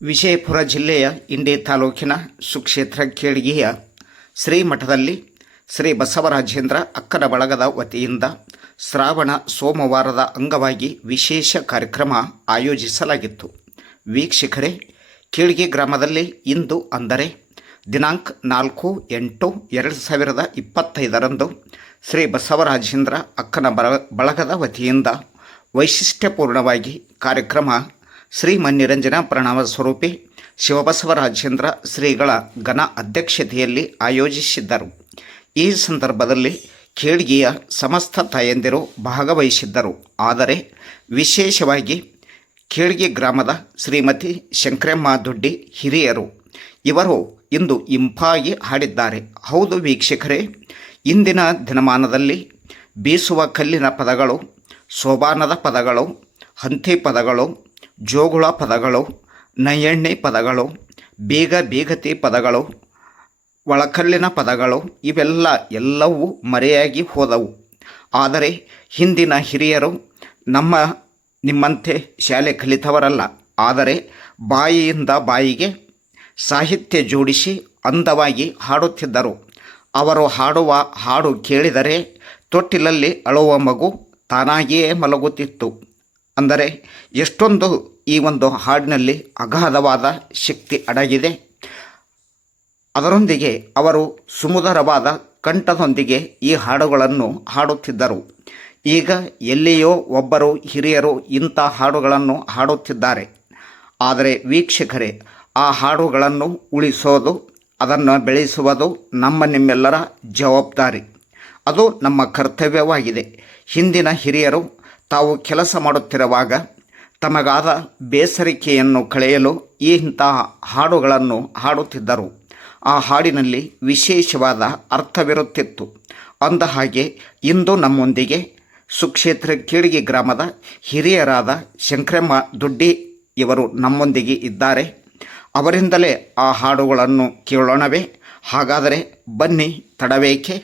ವಿಜಯಪುರ ಜಿಲ್ಲೆಯ ಇಂಡಿ ತಾಲೂಕಿನ ಸುಕ್ಷೇತ್ರ ಕೇಳಗಿಯ ಶ್ರೀಮಠದಲ್ಲಿ ಶ್ರೀ ಬಸವರಾಜೇಂದ್ರ ಅಕ್ಕನ ಬಳಗದ ವತಿಯಿಂದ ಶ್ರಾವಣ ಸೋಮವಾರದ ಅಂಗವಾಗಿ ವಿಶೇಷ ಕಾರ್ಯಕ್ರಮ ಆಯೋಜಿಸಲಾಗಿತ್ತು. ವೀಕ್ಷಕರೇ, ಕೇಳಗಿ ಗ್ರಾಮದಲ್ಲಿ ಇಂದು ಅಂದರೆ ದಿನಾಂಕ 4/8/2025 ಶ್ರೀ ಬಸವರಾಜೇಂದ್ರ ಅಕ್ಕನ ಬಳಗದ ವತಿಯಿಂದ ವೈಶಿಷ್ಟ್ಯಪೂರ್ಣವಾಗಿ ಕಾರ್ಯಕ್ರಮ ಶ್ರೀಮನ್ನಿರಂಜನ ಪ್ರಣವ ಸ್ವರೂಪಿ ಶಿವಬಸವರಾಜೇಂದ್ರ ಶ್ರೀಗಳ ಘನ ಅಧ್ಯಕ್ಷತೆಯಲ್ಲಿ ಆಯೋಜಿಸಿದ್ದರು. ಈ ಸಂದರ್ಭದಲ್ಲಿ ಕೇಳಗಿಯ ಸಮಸ್ತ ತಾಯಂದಿರು ಭಾಗವಹಿಸಿದ್ದರು. ಆದರೆ ವಿಶೇಷವಾಗಿ ಕೇಳಗಿ ಗ್ರಾಮದ ಶ್ರೀಮತಿ ಶಂಕರಮ್ಮ ದೊಡ್ಡಿ ಹಿರಿಯರು ಇವರು ಇಂದು ಇಂಪಾಗಿ ಹಾಡಿದ್ದಾರೆ. ಹೌದು ವೀಕ್ಷಕರೇ, ಇಂದಿನ ದಿನಮಾನದಲ್ಲಿ ಬೀಸುವ ಕಲ್ಲಿನ ಪದಗಳು, ಸೋಬಾನದ ಪದಗಳು, ಹಂತಿ ಪದಗಳು, ಜೋಗುಳ ಪದಗಳು, ನಯಣ್ಣೆ ಪದಗಳು, ಬೇಗತಿ ಪದಗಳು, ಒಳಕಲ್ಲಿನ ಪದಗಳು ಎಲ್ಲವೂ ಮರೆಯಾಗಿ ಹೋದವು. ಆದರೆ ಹಿಂದಿನ ಹಿರಿಯರು ನಿಮ್ಮಂತೆ ಶಾಲೆ ಕಲಿತವರಲ್ಲ. ಆದರೆ ಬಾಯಿಯಿಂದ ಬಾಯಿಗೆ ಸಾಹಿತ್ಯ ಜೋಡಿಸಿ ಅಂದವಾಗಿ ಹಾಡುತ್ತಿದ್ದರು. ಅವರು ಹಾಡುವ ಹಾಡು ಕೇಳಿದರೆ ತೊಟ್ಟಿಲಲ್ಲಿ ಅಳುವ ಮಗು ತಾನಾಗಿಯೇ ಮಲಗುತ್ತಿತ್ತು. ಅಂದರೆ ಎಷ್ಟೊಂದು ಈ ಒಂದು ಹಾಡಿನಲ್ಲಿ ಅಗಾಧವಾದ ಶಕ್ತಿ ಅಡಗಿದೆ. ಅದರೊಂದಿಗೆ ಅವರು ಸುಮಧುರವಾದ ಕಂಠದೊಂದಿಗೆ ಈ ಹಾಡುಗಳನ್ನು ಹಾಡುತ್ತಿದ್ದರು. ಈಗ ಎಲ್ಲಿಯೋ ಒಬ್ಬರು ಹಿರಿಯರು ಇಂಥ ಹಾಡುಗಳನ್ನು ಹಾಡುತ್ತಿದ್ದಾರೆ. ಆದರೆ ವೀಕ್ಷಕರೇ, ಆ ಹಾಡುಗಳನ್ನು ಉಳಿಸೋದು, ಅದನ್ನು ಬೆಳೆಸುವುದು ನಿಮ್ಮೆಲ್ಲರ ಜವಾಬ್ದಾರಿ. ಅದು ನಮ್ಮ ಕರ್ತವ್ಯವಾಗಿದೆ. ಹಿಂದಿನ ಹಿರಿಯರು ತಾವು ಕೆಲಸ ಮಾಡುತ್ತಿರುವಾಗ ತಮಗಾದ ಬೇಸರಿಕೆಯನ್ನು ಕಳೆಯಲು ಇಂತಹ ಹಾಡುಗಳನ್ನು ಹಾಡುತ್ತಿದ್ದರು. ಆ ಹಾಡಿನಲ್ಲಿ ವಿಶೇಷವಾದ ಅರ್ಥವಿರುತ್ತಿತ್ತು. ಅಂದ ಹಾಗೆ ಇಂದು ನಮ್ಮೊಂದಿಗೆ ಸುಕ್ಷೇತ್ರ ಕೇಳಗಿ ಗ್ರಾಮದ ಹಿರಿಯರಾದ ಶಂಕರಮ್ಮ ದೊಡ್ಡಿ ಇವರು ನಮ್ಮೊಂದಿಗೆ ಇದ್ದಾರೆ. ಅವರಿಂದಲೇ ಆ ಹಾಡುಗಳನ್ನು ಕೇಳೋಣವೇ? ಹಾಗಾದರೆ ಬನ್ನಿ, ತಡವೇಕೆ?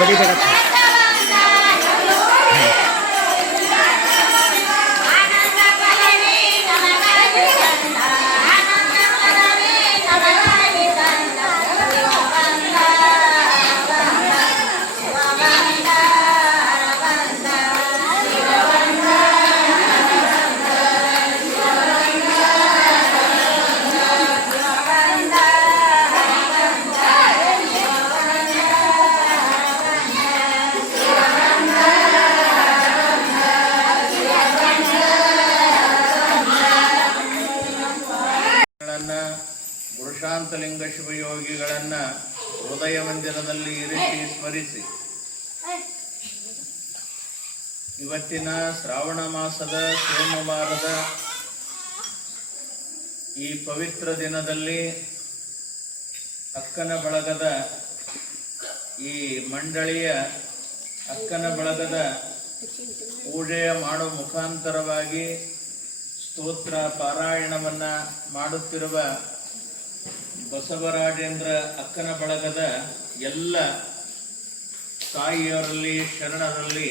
ಬಡಿಬೇಡ. ಪುರುಷಾಂತಲಿಂಗ ಶಿವಯೋಗಿಗಳನ್ನ ಹೃದಯ ಮಂದಿರದಲ್ಲಿ ಇರಿಸಿ ಸ್ಮರಿಸಿ ಇವತ್ತಿನ ಶ್ರಾವಣ ಮಾಸದ ಸೋಮವಾರದ ಈ ಪವಿತ್ರ ದಿನದಲ್ಲಿ ಅಕ್ಕನ ಬಳಗದ ಈ ಮಂಡಳಿಯ ಅಕ್ಕನ ಬಳಗದ ಪೂಜೆಯ ಮಾಡೋ ಮುಖಾಂತರವಾಗಿ ಸ್ತೋತ್ರ ಪಾರಾಯಣವನ್ನ ಮಾಡುತ್ತಿರುವ ಬಸವರಾಜೇಂದ್ರ ಅಕ್ಕನ ಬಳಗದ ಎಲ್ಲ ತಾಯಿಯರಲ್ಲಿ ಶರಣರಲ್ಲಿ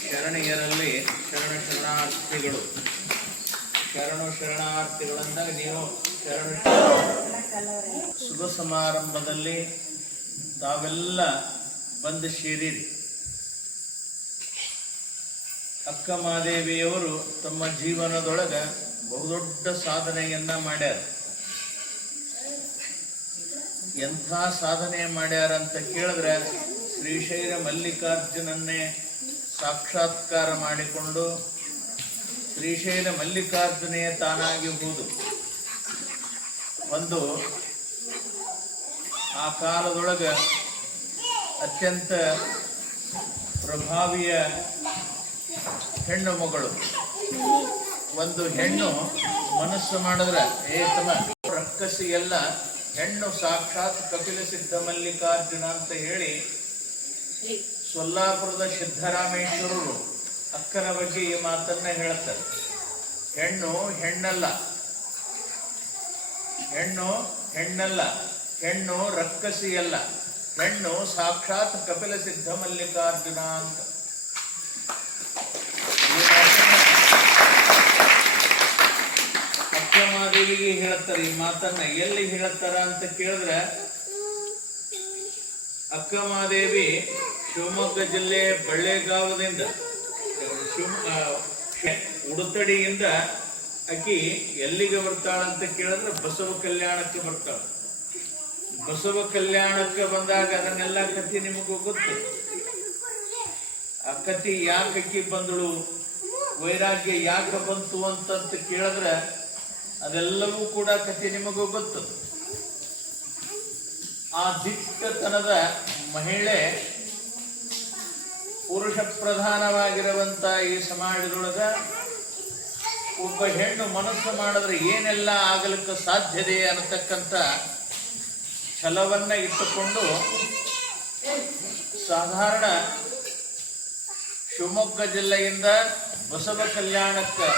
ಶರಣೆಯರಲ್ಲಿ ಶರಣಾರ್ಥಿಗಳು ಶರಣಾರ್ಥಿಗಳಂದಾಗ ನೀವು ಶುಭ ಸಮಾರಂಭದಲ್ಲಿ ತಾವೆಲ್ಲ ಬಂದು ಸೇರಿರಿ. ಅಕ್ಕ ಮಾದೇವಿಯವರು ತಮ್ಮ ಜೀವನದೊಳಗ ಬಹುದೊಡ್ಡ ಸಾಧನೆಯನ್ನ ಮಾಡ್ಯಾರ. ಎಂಥ ಸಾಧನೆ ಮಾಡ್ಯಾರ ಅಂತ ಕೇಳಿದ್ರೆ ಶ್ರೀಶೈಲ ಮಲ್ಲಿಕಾರ್ಜುನನ್ನೇ ಸಾಕ್ಷಾತ್ಕಾರ ಮಾಡಿಕೊಂಡು ಶ್ರೀಶೈಲ ಮಲ್ಲಿಕಾರ್ಜುನೇ ತಾನಾಗಿ ಹೋದು ಒಂದು ಆ ಕಾಲದೊಳಗ ಅತ್ಯಂತ ಪ್ರಭಾವಿಯ ಹೆಣ್ಣು ಮಗಳು. ಒಂದು ಹೆಣ್ಣು ಮನಸ್ಸು ಮಾಡಿದ್ರೆ ರಕ್ಕಸಿ ಎಲ್ಲ ಹೆಣ್ಣು ಸಾಕ್ಷಾತ್ ಕಪಿಲ ಸಿದ್ಧ ಮಲ್ಲಿಕಾರ್ಜುನ ಅಂತ ಹೇಳಿ ಸೊಲ್ಲಾಪುರದ ಸಿದ್ದರಾಮೇಶ್ವರರು ಅಕ್ಕನ ಬಗ್ಗೆ ಈ ಮಾತನ್ನ ಹೇಳ್ತಾರೆ. ಹೆಣ್ಣು ಹೆಣ್ಣಲ್ಲ, ಹೆಣ್ಣು ಹೆಣ್ಣಲ್ಲ, ಹೆಣ್ಣು ರಕ್ಕಸಿಯಲ್ಲ, ಹೆಣ್ಣು ಸಾಕ್ಷಾತ್ ಕಪಿಲ ಸಿದ್ಧ ಮಲ್ಲಿಕಾರ್ಜುನ ಅಂತ. ಅಕ್ಕಮಾದೇವಿಗೆ ಹೇಳ್ತಾರೆ ಈ ಮಾತನ್ನ. ಎಲ್ಲಿ ಹೇಳ್ತಾರ ಅಂತ ಕೇಳಿದ್ರೆ ಅಕ್ಕಮಾದೇವಿ ಶಿವಮೊಗ್ಗ ಜಿಲ್ಲೆ ಬಳ್ಳೆಗಾವದಿಂದ ಉಡುತಡಿಯಿಂದ ಅಕ್ಕಿ ಎಲ್ಲಿಗೆ ಬರ್ತಾಳಂತ ಕೇಳಿದ್ರೆ ಬಸವ ಕಲ್ಯಾಣಕ್ಕೆ ಬರ್ತಾಳ. ಬಸವ ಕಲ್ಯಾಣಕ್ಕೆ ಬಂದಾಗ ಅದನ್ನೆಲ್ಲ ಕಥೆ ನಿಮಗೂ ಗೊತ್ತು. ಆ ಕಥೆ ಯಾಕೆ ಅಕ್ಕಿ ಬಂದಳು, ವೈರಾಗ್ಯ ಯಾಕೆ ಬಂತು ಅಂತಂತ ಕೇಳಿದ್ರೆ ಅದೆಲ್ಲವೂ ಕೂಡ ಕಥೆ ನಿಮಗೂ ಗೊತ್ತು. ಆ ದಿಟ್ಟತನದ ಮಹಿಳೆ ಪುರುಷ ಪ್ರಧಾನವಾಗಿರುವಂತ ಈ ಸಮಾಜದೊಳಗ ಒಬ್ಬ ಹೆಣ್ಣು ಮನಸ್ಸು ಮಾಡಿದ್ರೆ ಏನೆಲ್ಲ ಆಗಲಿಕ್ಕೆ ಸಾಧ್ಯತೆ ಅನ್ನತಕ್ಕಂಥ ಛಲವನ್ನ ಇಟ್ಟುಕೊಂಡು ಸಾಧಾರಣ ಶಿವಮೊಗ್ಗ ಜಿಲ್ಲೆಯಿಂದ ಬಸವ ಕಲ್ಯಾಣಕ್ಕೆ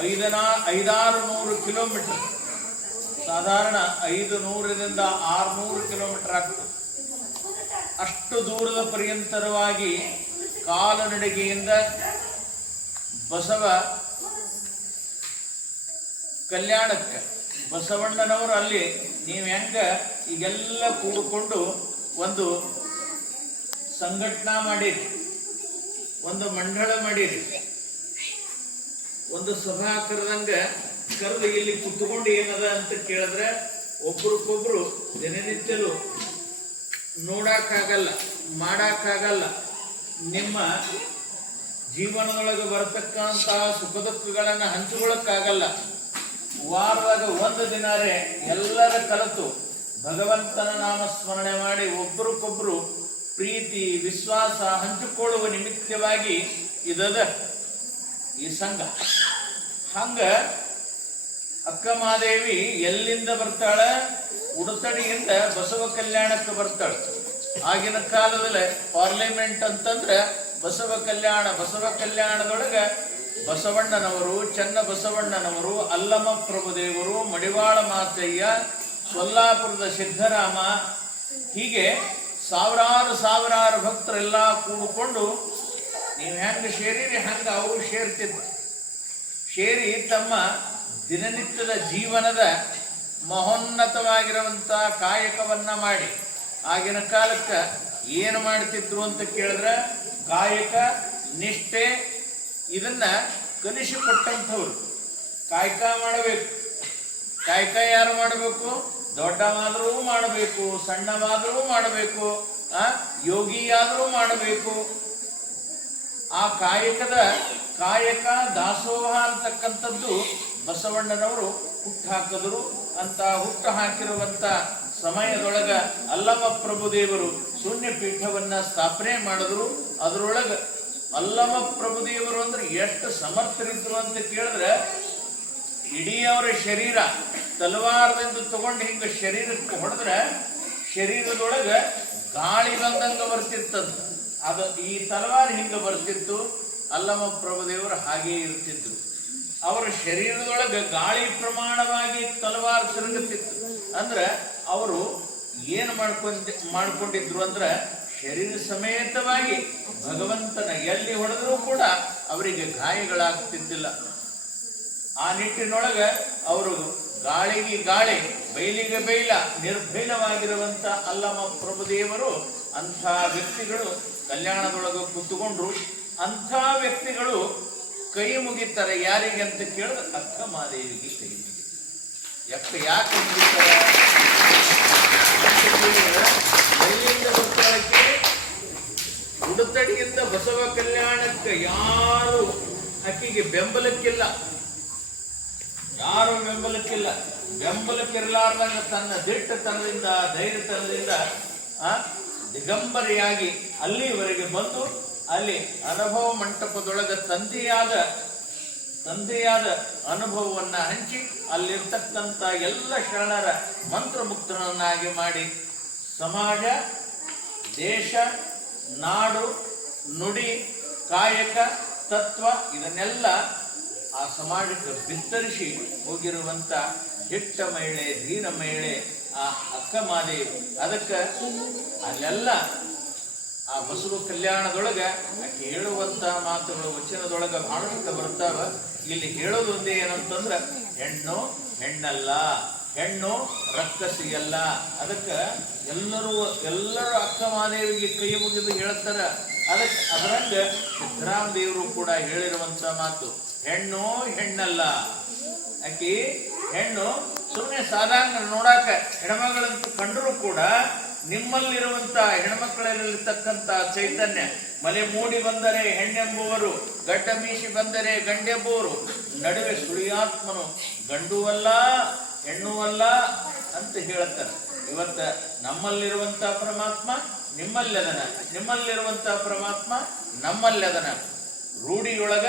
500-600 ಕಿಲೋಮೀಟರ್, ಸಾಧಾರಣ 500ರಿಂದ 600 ಕಿಲೋಮೀಟರ್ ಆಗ್ತದೆ. ಅಷ್ಟು ದೂರದ ಪರ್ಯಂತರವಾಗಿ ಕಾಲನಡಿಗೆಯಿಂದ ಬಸವ ಕಲ್ಯಾಣಕ್ಕೆ ಬಸವಣ್ಣನವರು ಅಲ್ಲಿ ನೀವು ಹೆಂಗ ಈಗೆಲ್ಲ ಕೂಡಿಕೊಂಡು ಒಂದು ಸಂಘಟನಾ ಮಾಡಿರಿ, ಒಂದು ಮಂಡಳ ಮಾಡಿರಿ, ಒಂದು ಸಭಾ ಕರೆದಂಗ ಕರೆದು ಇಲ್ಲಿ ಕುತ್ಕೊಂಡು ಏನದ ಅಂತ ಕೇಳಿದ್ರೆ ಒಬ್ರಿಗೊಬ್ರು ದಿನನಿತ್ಯಲು ನೋಡಕ್ಕಾಗಲ್ಲ, ಮಾಡಕ್ಕಾಗಲ್ಲ. ನಿಮ್ಮ ಜೀವನದೊಳಗೆ ಬರತಕ್ಕಂತ ಸುಖ ದುಃಖಗಳನ್ನ ಹಂಚಿಕೊಳ್ಳಕ್ಕಾಗಲ್ಲ. ವಾರದಾಗ ಒಂದು ದಿನಾರೇ ಎಲ್ಲರ ಕಲಿತು ಭಗವಂತನ ನಾಮ ಸ್ಮರಣೆ ಮಾಡಿ ಒಬ್ರಿಗೊಬ್ರು ಪ್ರೀತಿ ವಿಶ್ವಾಸ ಹಂಚಿಕೊಳ್ಳುವ ನಿಮಿತ್ತವಾಗಿ ಇದದ ಈ ಸಂಘ. ಹಂಗ ಅಕ್ಕ ಮಾದೇವಿ ಎಲ್ಲಿಂದ ಬರ್ತಾಳ? ಉಡುತಡಿಯಿಂದ ಬಸವ ಕಲ್ಯಾಣಕ್ಕೆ ಬರ್ತಾಳ. ಆಗಿನ ಕಾಲದಲ್ಲಿ ಪಾರ್ಲಿಮೆಂಟ್ ಅಂತಂದ್ರೆ ಬಸವ ಕಲ್ಯಾಣ. ಬಸವ ಕಲ್ಯಾಣದೊಳಗ ಬಸವಣ್ಣನವರು, ಚನ್ನ ಬಸವಣ್ಣನವರು, ಅಲ್ಲಮ ಪ್ರಭುದೇವರು, ಮಡಿವಾಳ ಮಾತಯ್ಯ, ಸೊಲ್ಲಾಪುರದ ಸಿದ್ದರಾಮ, ಹೀಗೆ ಸಾವಿರಾರು ಭಕ್ತರೆಲ್ಲ ಕೂಡಿಕೊಂಡು ನೀವು ಹೆಂಗೆ ಸೇರಿರಿ ಹಂಗೆ ಅವರು ಸೇರ್ತಿದ್ರು. ಸೇರಿ ತಮ್ಮ ದಿನನಿತ್ಯದ ಜೀವನದ ಮಹೋನ್ನತವಾಗಿರುವಂಥ ಕಾಯಕವನ್ನ ಮಾಡಿ ಆಗಿನ ಕಾಲಕ್ಕೆ ಏನು ಮಾಡ್ತಿದ್ರು ಅಂತ ಕೇಳಿದ್ರೆ ಕಾಯಕ ನಿಷ್ಠೆ ಇದನ್ನ ಕಲಿಸಿಕೊಟ್ಟಂಥವ್ರು. ಕಾಯಕ ಮಾಡಬೇಕು. ಕಾಯಕ ಯಾರು ಮಾಡಬೇಕು? ದೊಡ್ಡವಾದರೂ ಮಾಡಬೇಕು, ಸಣ್ಣವಾದರೂ ಮಾಡಬೇಕು, ಯೋಗಿಯಾದರೂ ಮಾಡಬೇಕು. ಆ ಕಾಯಕ ದಾಸೋಹ ಅಂತಕ್ಕಂಥದ್ದು ಬಸವಣ್ಣನವರು ಹುಟ್ಟುಹಾಕಿದ್ರು. ಅಂತ ಹುಟ್ಟು ಹಾಕಿರುವಂತ ಸಮಯದೊಳಗ ಅಲ್ಲಮ ಪ್ರಭುದೇವರು ಶೂನ್ಯ ಪೀಠವನ್ನ ಸ್ಥಾಪನೆ ಮಾಡಿದ್ರು. ಅದರೊಳಗ ಅಲ್ಲಮ ಪ್ರಭುದೇವರು ಅಂದ್ರೆ ಎಷ್ಟು ಸಮರ್ಥರಿದ್ರು ಅಂತ ಕೇಳಿದ್ರೆ ಇಡೀ ಅವರ ಶರೀರ ತಲವಾರದಿಂದ ತಗೊಂಡು ಹಿಂಗ ಶರೀರಕ್ಕೆ ಹೊಡೆದ್ರೆ ಶರೀರದೊಳಗ ಗಾಳಿ ಬಂದಂಗ ಬರ್ತಿತ್ತಂತ. ಅದು ಈ ತಲವಾರು ಹಿಂಗ ಬರ್ತಿತ್ತು. ಅಲ್ಲಮ ಪ್ರಭುದೇವರು ಹಾಗೇ ಇರ್ತಿದ್ರು. ಅವರ ಶರೀರದೊಳಗೆ ಗಾಳಿ ಪ್ರಮಾಣವಾಗಿ ತಲವಾರು ತಿರುಗುತ್ತಿತ್ತು. ಅಂದ್ರೆ ಅವರು ಏನು ಮಾಡ್ಕೊಂಡಿದ್ರು ಅಂದ್ರೆ ಶರೀರ ಸಮೇತವಾಗಿ ಭಗವಂತನ ಎಲ್ಲಿ ಹೊಡೆದರೂ ಕೂಡ ಅವರಿಗೆ ಗಾಯಗಳಾಗ್ತಿದ್ದಿಲ್ಲ. ಆ ನಿಟ್ಟಿನೊಳಗ ಅವರು ಗಾಳಿಗೆ ಗಾಳಿ, ಬೈಲಿಗೆ ಬೈಲ, ನಿರ್ಭಯವಾಗಿರುವಂತ ಅಲ್ಲಮ ಪ್ರಭುದೇವರು ಅಂಥ ವ್ಯಕ್ತಿಗಳು ಕಲ್ಯಾಣದೊಳಗೆ ಕೂತ್ಕೊಂಡ್ರು. ಅಂಥ ವ್ಯಕ್ತಿಗಳು ಕೈ ಮುಗಿತಾರೆ. ಯಾರಿಗೆ ಅಂತ ಕೇಳಿದ್ರೆ ಅಕ್ಕ ಮಾದೇವಿಗೆ ಕೈ ಮುಗಿತಾರೆ. ಯಾಕೆ ಮುಗಿತಾರೆ? ಎಲ್ಲಿಂದ ಬರ್ತಾಳಕ್ಕೆ? ಉಡುತಡಿಯಿಂದ ಬಸವ ಕಲ್ಯಾಣಕ್ಕೆ ಯಾರು ಆಕೆಗೆ ಬೆಂಬಲಕ್ಕಿಲ್ಲ. ಯಾರು ಬೆಂಬಲಕ್ಕಿಲ್ಲ. ಬೆಂಬಲಕ್ಕಿರಲಾರ್ದಂಗ ತನ್ನ ದಿಟ್ಟತನದಿಂದ ಧೈರ್ಯತನದಿಂದ ದಿಗಂಬರಿಯಾಗಿ ಅಲ್ಲಿವರೆಗೆ ಬಂದು ಅಲ್ಲಿ ಅನುಭವ ಮಂಟಪದೊಳಗೆ ತಂದೆಯಾದ ಅನುಭವವನ್ನ ಹಂಚಿ ಅಲ್ಲಿರ್ತಕ್ಕಂಥ ಎಲ್ಲ ಶರಣರ ಮಂತ್ರಮುಕ್ತನನ್ನಾಗಿ ಮಾಡಿ ಸಮಾಜ, ದೇಶ, ನಾಡು, ನುಡಿ, ಕಾಯಕ, ತತ್ವ ಇದನ್ನೆಲ್ಲ ಆ ಸಮಾಜಕ್ಕೆ ಬಿತ್ತರಿಸಿ ಹೋಗಿರುವಂತ ದಿಟ್ಟ ಮಹಿಳೆ, ಧೀರ ಮಹಿಳೆ ಆ ಅಕ್ಕ ಮಾದೇವಿ. ಅದಕ್ಕೆ ಅಲ್ಲೆಲ್ಲ ಆ ಬಸವ ಕಲ್ಯಾಣದೊಳಗ ಹೇಳುವಂತ ಮಾತುಗಳು ವಚನದೊಳಗ ಬಹಳಷ್ಟು ಬರ್ತಾವ. ಇಲ್ಲಿ ಹೇಳೋದು ಒಂದೇ ಏನಂತಂದ್ರ ಹೆಣ್ಣು ಹೆಣ್ಣಲ್ಲ, ಹೆಣ್ಣು ರಕ್ಕಸಿಯಲ್ಲ. ಅದಕ್ಕೆ ಎಲ್ಲರೂ ಅಕ್ಕ ಮಾದೇವಿಗೆ ಕೈ ಮುಗಿದು ಹೇಳ್ತಾರ. ಅದರಂಗ ಸಿದ್ದರಾಮ ದೇವರು ಕೂಡ ಹೇಳಿರುವಂತ ಮಾತು ಹೆಣ್ಣು ಹೆಣ್ಣಲ್ಲ. ಆಕಿ ಹೆಣ್ಣು ಸುಮ್ಮನೆ ಸಾಧಾರಣ ನೋಡಾಕ ಹೆಣ್ಮಗಳಂತೂ ಕಂಡರೂ ಕೂಡ ನಿಮ್ಮಲ್ಲಿರುವಂತ ಹೆಣ್ಮಕ್ಕಳಲ್ಲಿರ್ತಕ್ಕಂಥ ಚೈತನ್ಯ, ಮಲೆ ಮೂಡಿ ಬಂದರೆ ಹೆಣ್ಣೆಂಬುವರು, ಗಡ್ಡ ಮೀಸಿ ಬಂದರೆ ಗಂಡೆಂಬುವರು, ನಡುವೆ ಸುಳಿಯಾತ್ಮನು ಗಂಡು ಅಲ್ಲ ಹೆಣ್ಣು ಅಲ್ಲ ಅಂತ ಹೇಳುತ್ತಾರೆ. ಇವತ್ತ ನಮ್ಮಲ್ಲಿರುವಂತ ಪರಮಾತ್ಮ ನಿಮ್ಮಲ್ಲದನ, ನಿಮ್ಮಲ್ಲಿರುವಂತ ಪರಮಾತ್ಮ ನಮ್ಮಲ್ಲದನ. ರೂಢಿಯೊಳಗ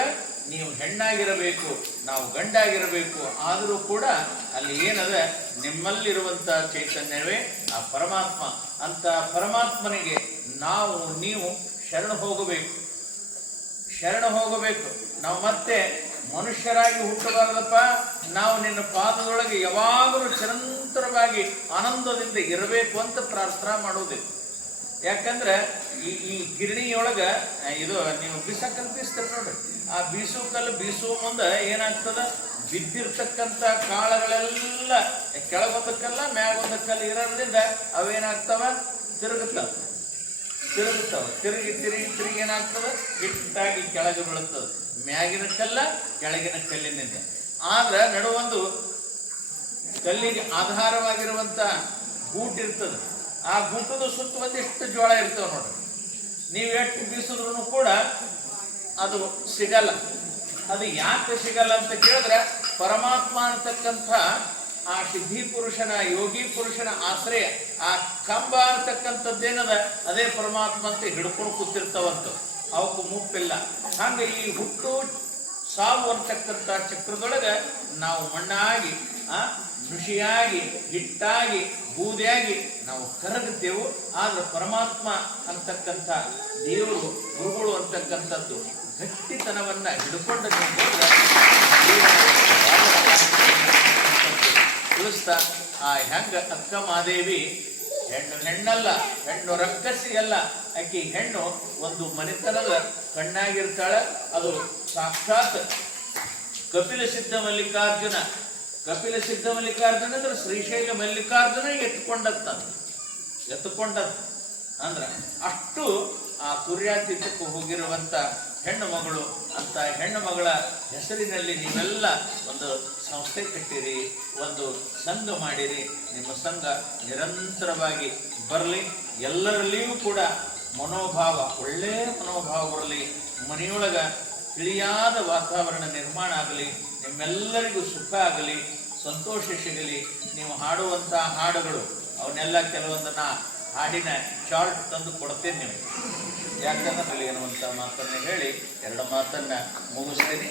ನೀವು ಹೆಣ್ಣಾಗಿರಬೇಕು, ನಾವು ಗಂಡಾಗಿರಬೇಕು. ಆದರೂ ಕೂಡ ಅಲ್ಲಿ ಏನದ ನಿಮ್ಮಲ್ಲಿರುವಂತ ಚೈತನ್ಯವೇ ಆ ಪರಮಾತ್ಮ. ಅಂತ ಪರಮಾತ್ಮನಿಗೆ ನೀವು ಶರಣ ಹೋಗಬೇಕು. ನಾವು ಮತ್ತೆ ಮನುಷ್ಯರಾಗಿ ಹುಟ್ಟಬಾರದಪ್ಪ. ನಾವು ನಿನ್ನ ಪಾದದೊಳಗೆ ಯಾವಾಗಲೂ ಚಿರಂತರವಾಗಿ ಆನಂದದಿಂದ ಇರಬೇಕು ಅಂತ ಪ್ರಾರ್ಥನಾ ಮಾಡೋದಿಲ್ಲ. ಯಾಕಂದ್ರೆ ಈ ಗಿರಣಿಯೊಳಗ ಇದು ನೀವು ಬೀಸಕ್ಕಲ್ಲಿ ಬೀಸ್ತಾರೆ ನೋಡ್ರಿ. ಆ ಬೀಸುವ ಮುಂದೆ ಏನಾಗ್ತದ? ಬಿದ್ದಿರ್ತಕ್ಕಂಥ ಕಾಳುಗಳೆಲ್ಲ ಕೆಳಗೊಂದಕ್ಕಲ್ಲ ಮ್ಯಾಗೊಂದಕ್ಕಲ್ಲ ಇರೋದ್ರಿಂದ ಅವೇನಾಗ್ತಾವ? ತಿರುಗುತ್ತಾವ. ತಿರುಗಿ ಏನಾಗ್ತದ? ಹಿಟ್ಟಾಗಿ ಕೆಳಗೆ ಬೀಳುತ್ತದ. ಮ್ಯಾಗಿನ ಕಲ್ಲ ಕೆಳಗಿನ ಕಲ್ಲಿನಿಂದ. ಆದ್ರೆ ನಡುವೊಂದು ಕಲ್ಲಿಗೆ ಆಧಾರವಾಗಿರುವಂತ ಗೂಟ್ ಇರ್ತದ. ಆ ಗೂಟದ ಸುತ್ತ ಒಂದಿಷ್ಟು ಜೋಳ ಇರ್ತಾವ ನೋಡ್ರಿ. ನೀವು ಎಷ್ಟು ಬೀಸಿದ್ರು ಕೂಡ ಅದು ಸಿಗಲ್ಲ. ಅದು ಯಾಕೆ ಸಿಗಲ್ಲ ಅಂತ ಕೇಳಿದ್ರೆ ಪರಮಾತ್ಮ ಅಂತಕ್ಕಂಥ ಆ ಸಿದ್ಧಿ ಪುರುಷನ, ಯೋಗಿ ಪುರುಷನ ಆಶ್ರಯ, ಆ ಕಂಬ ಅಂತಕ್ಕಂಥದ್ದೇನದ ಅದೇ ಪರಮಾತ್ಮ ಅಂತ ಹಿಡ್ಕೊಂಡು ಕೂತಿರ್ತಾವಂತ. ಅವಕ್ಕೂ ಮುಪ್ಪಿಲ್ಲ. ಹಂಗೆ ಈ ಹುಟ್ಟು ಸಾವು ಅಂತಕ್ಕಂಥ ಚಕ್ರದೊಳಗೆ ನಾವು ಮಣ್ಣಾಗಿ, ಋಷಿಯಾಗಿ, ಹಿಟ್ಟಾಗಿ, ಬೂದಿಯಾಗಿ ನಾವು ಕರಗುತ್ತೇವು. ಆದ್ರೆ ಪರಮಾತ್ಮ ಅಂತಕ್ಕಂಥ ದೇವರು, ಗುರುಗಳು ಅಂತಕ್ಕಂಥದ್ದು ಗಟ್ಟಿತನವನ್ನ ಹಿಡ್ಕೊಂಡು ತಿಳಿಸ್ತಾ ಆ ಹೆಂಗ ಅಕ್ಕ ಮಾದೇವಿ ಹೆಣ್ಣಲ್ಲ, ಹೆಣ್ಣು ರಕ್ಕಸಿ ಅಲ್ಲ, ಆಕಿ ಹೆಣ್ಣು ಒಂದು ಮನೆತನದ ಕಣ್ಣಾಗಿರ್ತಾಳೆ. ಅದು ಸಾಕ್ಷಾತ್ ಕಪಿಲ ಸಿದ್ಧ ಮಲ್ಲಿಕಾರ್ಜುನ ಅಂದ್ರೆ ಶ್ರೀಶೈಲ ಮಲ್ಲಿಕಾರ್ಜುನ ಎತ್ತುಕೊಂಡದ್ದು ಅಂದ್ರ ಅಷ್ಟು ಆ ತುರ್ಯಾತೀತಕ್ಕೂ ಹೋಗಿರುವಂತ ಹೆಣ್ಣು ಮಗಳು. ಅಂತ ಹೆಣ್ಣು ಮಗಳ ಹೆಸರಿನಲ್ಲಿ ನೀವೆಲ್ಲ ಒಂದು ಸಂಸ್ಥೆ ಕಟ್ಟಿರಿ, ಒಂದು ಸಂಘ ಮಾಡಿರಿ. ನಿಮ್ಮ ಸಂಘ ನಿರಂತರವಾಗಿ ಬರಲಿ. ಎಲ್ಲರಲ್ಲಿಯೂ ಕೂಡ ಒಳ್ಳೆಯ ಮನೋಭಾವ ಬರಲಿ. ಮನೆಯೊಳಗ ತಿಳಿಯಾದ ವಾತಾವರಣ ನಿರ್ಮಾಣ ಆಗಲಿ. ನಿಮ್ಮೆಲ್ಲರಿಗೂ ಸುಖ ಆಗಲಿ, ಸಂತೋಷ ಸಿಗಲಿ. ನೀವು ಹಾಡುವಂಥ ಹಾಡುಗಳು ಅವನ್ನೆಲ್ಲ ಕೆಲವೊಂದನ್ನ ಹಾಡಿನ ಶಾರ್ಟ್ ತಂದು ಕೊಡ್ತೇನೆ ನೀವು. ಯಾಕಂದ್ರೆ ಅಲ್ಲಿ ಅನ್ನುವಂಥ ಮಾತನ್ನು ಹೇಳಿ 2 ಮಾತನ್ನ ಮುಗಿಸ್ತೀನಿ.